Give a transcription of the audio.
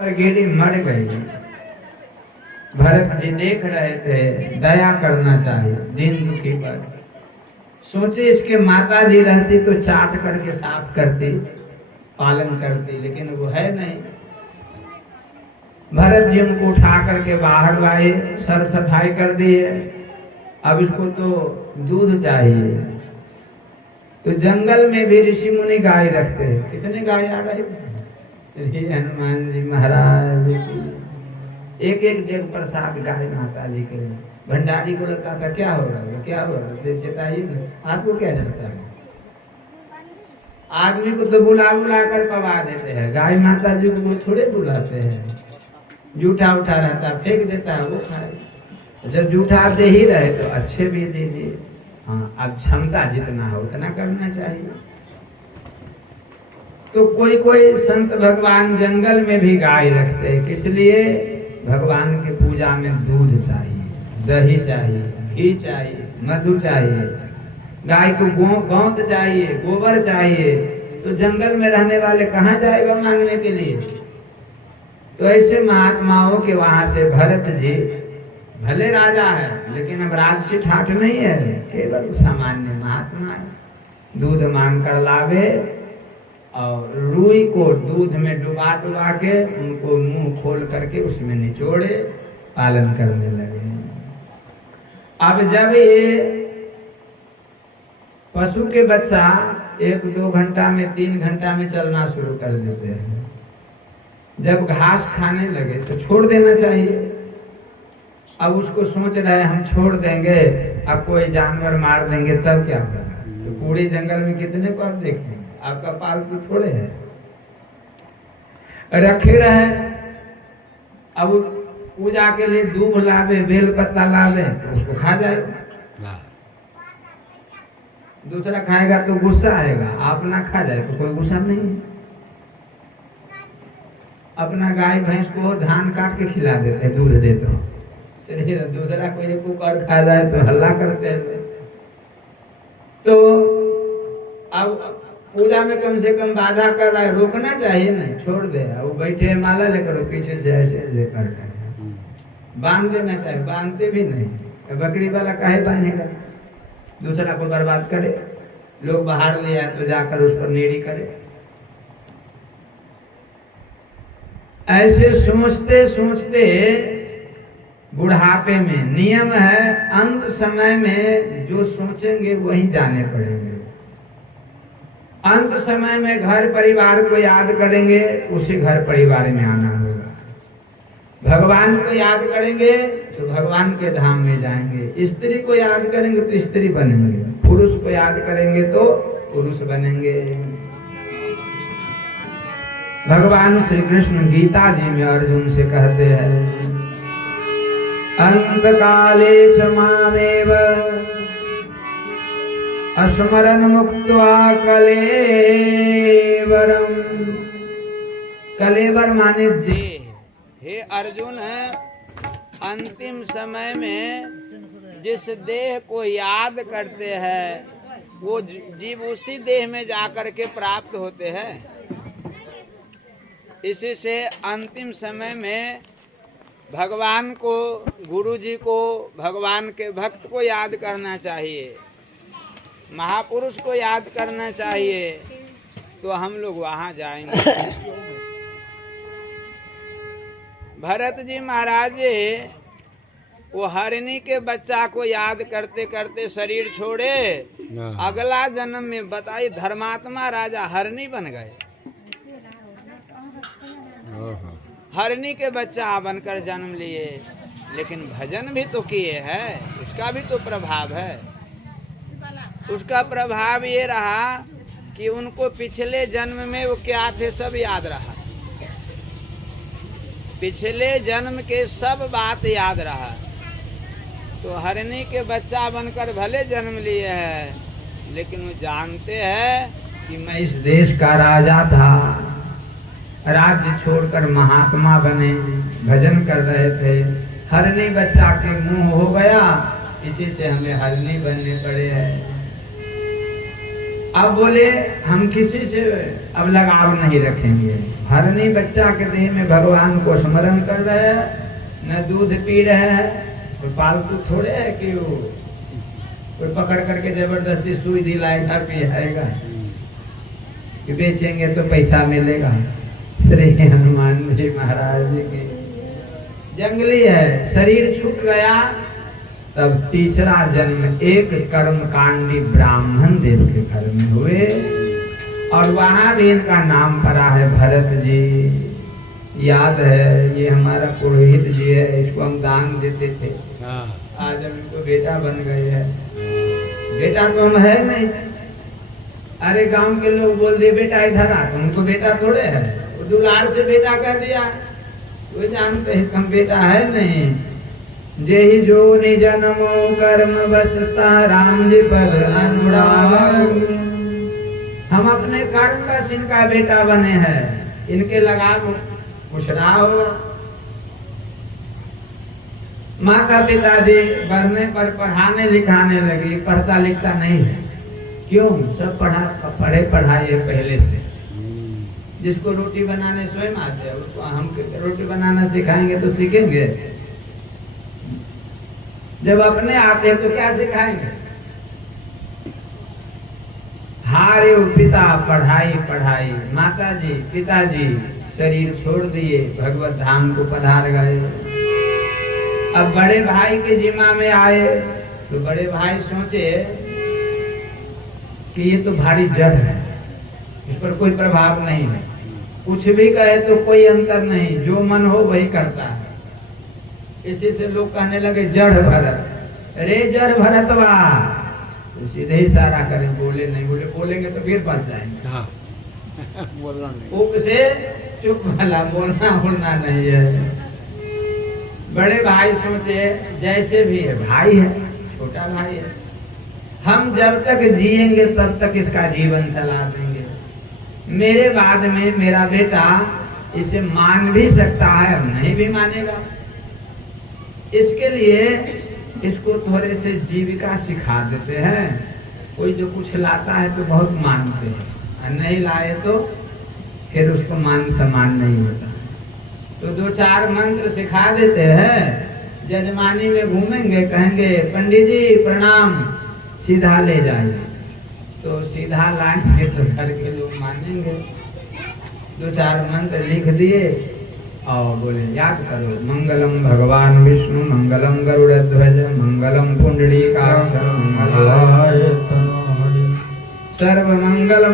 गिरी मर गई। भरत जी देख रहे थे, दया करना चाहिए दीन दुखी पर। सोचे इसके माता जी रहती तो चाट करके साफ करती, पालन करती, लेकिन वो है नहीं। भरत जी उनको उठा करके बाहर लाए, सर सफाई कर दिए। अब इसको तो दूध चाहिए, तो जंगल में भी ऋषि मुनि गाय रखते हैं। कितने गाय आ रहे थे? हनुमान जी महाराज एक एक डेग प्रसाद गाय माता जी के लिए। भंडारी को लगता था क्या होगा, क्या होगा, चेताइए ना। आपको क्या लगता है? आदमी को तो बुला बुला कर पवा देते हैं, गाय माता जी को थोड़े बुलाते हैं। जूठा उठा रहता है, फेंक देता है, वो खाए। जब जूठा दे ही रहे तो अच्छे भी दीजिए। हाँ, अब क्षमता जितना है उतना करना चाहिए। तो कोई कोई संत भगवान जंगल में भी गाय रखते हैं। किस लिए? भगवान की पूजा में दूध चाहिए, दही चाहिए, घी चाहिए, मधु चाहिए, गाय को गौंत चाहिए, गोबर चाहिए। तो जंगल में रहने वाले कहाँ जाएगा मांगने के लिए? तो ऐसे महात्माओं के वहां से भरत जी भले राजा है, लेकिन अब राजसी ठाठ नहीं है, केवल सामान्य महात्मा है। दूध मांग कर लावे और रुई को दूध में डुबा डुबा के उनको मुंह खोल करके उसमें निचोड़े, पालन करने लगे। अब जब ये पशु के बच्चा 1-2 घंटा में, 3 घंटा में चलना शुरू कर देते हैं, जब घास खाने लगे तो छोड़ देना चाहिए। अब उसको सोच रहे हम छोड़ देंगे, अब कोई जानवर मार देंगे तब क्या होगा? तो पूरे जंगल में कितने को आप देखेंगे? आपका पालतू थोड़े है। रखे रहे, अब पूजा के लिए दूब लावे, बेल पत्ता लावे तो उसको खा जाएगा। दूसरा खाएगा तो गुस्सा आएगा, अपना खा जाए तो कोई गुस्सा नहीं। अपना गाय भैंस को धान काट के खिला देते, दूध देते हो। दूसरा कोई कुकर खा जाए तो हल्ला करते हैं। तो अब पूजा में कम से कम बाधा कर रहा है, रोकना चाहिए, नहीं छोड़ दे। वो बैठे माला लेकर पीछे से ऐसे करते हैं, बांध देना चाहिए, बांधते भी नहीं। बकरी वाला काहे बांधेगा? दूसरा को बर्बाद करे, लोग बाहर ले आए तो जाकर उस पर नेड़ी करे। ऐसे सोचते सोचते बुढ़ापे में, नियम है अंत समय में जो सोचेंगे वही जाने पड़ेंगे। अंत समय में घर परिवार को याद करेंगे, उसी घर परिवार में आना होगा। भगवान को याद करेंगे तो भगवान के धाम में जाएंगे। स्त्री को याद करेंगे तो स्त्री बनेंगे, पुरुष को याद करेंगे तो पुरुष बनेंगे। भगवान श्री कृष्ण गीता जी में अर्जुन से कहते हैं, अंत काले च मामेव अस्मरन् मुक्त्वा कलेवरम। कलेवर माने देह। हे अर्जुन, अंतिम समय में जिस देह को याद करते हैं वो जीव उसी देह में जाकर के प्राप्त होते हैं। इसी से अंतिम समय में भगवान को, गुरु जी को, भगवान के भक्त को याद करना चाहिए, महापुरुष को याद करना चाहिए, तो हम लोग वहां जाएंगे। भरत जी महाराज वो हरिणी के बच्चा को याद करते करते शरीर छोड़े, अगला जन्म में बताइए धर्मात्मा राजा हरिणी बन गए। हरिणी के बच्चा बनकर जन्म लिए, लेकिन भजन भी तो किए हैं, उसका भी तो प्रभाव है। उसका प्रभाव ये रहा कि उनको पिछले जन्म में वो क्या थे सब याद रहा, पिछले जन्म के सब बात याद रहा। तो हरिणी के बच्चा बनकर भले जन्म लिए हैं, लेकिन वो जानते हैं कि मैं इस देश का राजा था, राज्य छोड़कर महात्मा बने, भजन कर रहे थे। हरिणी बच्चा के मुंह हो गया, इसी से हमें हरिणी बनने पड़े हैं। अब बोले हम किसी से अब लगाव नहीं रखेंगे। हरनी बच्चा के देह में भगवान को स्मरण कर रहे हैं, न दूध पी रहे हैं, कोई पालतू थोड़े है कि वो कोई पकड़ करके जबरदस्ती सुई दिलाए घर पे आएगा कि बेचेंगे तो पैसा मिलेगा। श्री हनुमान जी महाराज जी की जंगली है, शरीर छूट गया तब तीसरा जन्म एक कर्मकांडी ब्राह्मण देव के घर में हुए और वहां भी इनका नाम पड़ा है भरत जी। याद है, ये हमारा पुरोहित जी है, इसको हम दान देते थे। आज हम इनको बेटा बन गए हैं। बेटा तो हम है नहीं। अरे गांव के लोग बोल दे बेटा इधर आ, उनको बेटा थोड़े है, वो दुलार से बेटा कह दिया। वो जानते हैं हम बेटा है नहीं। जेहि जो निज जन्मो कर्म बसता राम जी पद अनुराग। हम अपने कर्म बस इनका बेटा बने हैं, इनके लगा कुछ रहा हो। माता पिता जी बढ़ने पर पढ़ाने लिखाने लगी, पढ़ता लिखता नहीं है। क्यों? सब पढ़े पढ़ाए पहले से। जिसको रोटी बनाने स्वयं आते हैं उसको हम रोटी बनाना सिखाएंगे तो सीखेंगे? जब अपने आते हैं तो क्या सिखाएंगे? हारे पिता पढ़ाई पढ़ाई, माता जी पिताजी शरीर छोड़ दिए, भगवत धाम को पधार गए। अब बड़े भाई के जिम्मा में आए तो बड़े भाई सोचे कि ये तो भारी जड़ है, इस पर कोई प्रभाव नहीं है, कुछ भी कहे तो कोई अंतर नहीं, जो मन हो वही करता है। इसी से लोग कहने लगे जड़ भरत, अरे जड़ भरतवा, तो सीधे ही इशारा करें, बोले नहीं, बोलेंगे तो फिर फंस जाएंगे। बोलना नहीं, उप से चुप वाला, बोलना नहीं है। बड़े भाई सोचे जैसे भी है भाई है, छोटा भाई है, हम जब तक जिएंगे तब तक इसका जीवन चला देंगे। मेरे बाद में मेरा बेटा इसे मान भी सकता है और नहीं भी मानेगा। इसके लिए इसको थोड़े से जीविका सिखा देते हैं। कोई जो कुछ लाता है तो बहुत मानते हैं, और नहीं लाए तो फिर उसको मान सम्मान नहीं होता। तो 2-4 मंत्र सिखा देते हैं। जजमानी में घूमेंगे, कहेंगे पंडित जी प्रणाम, सीधा ले जाइए, तो सीधा लाएंगे तो घर के लोग मानेंगे। 2-4 मंत्र लिख दिए और बोले याद करो, मंगलम भगवान विष्णु, मंगलम गरुड़ध्वज, मंगलम पुंडरीकाक्ष, मंगलाय सर्व मंगल।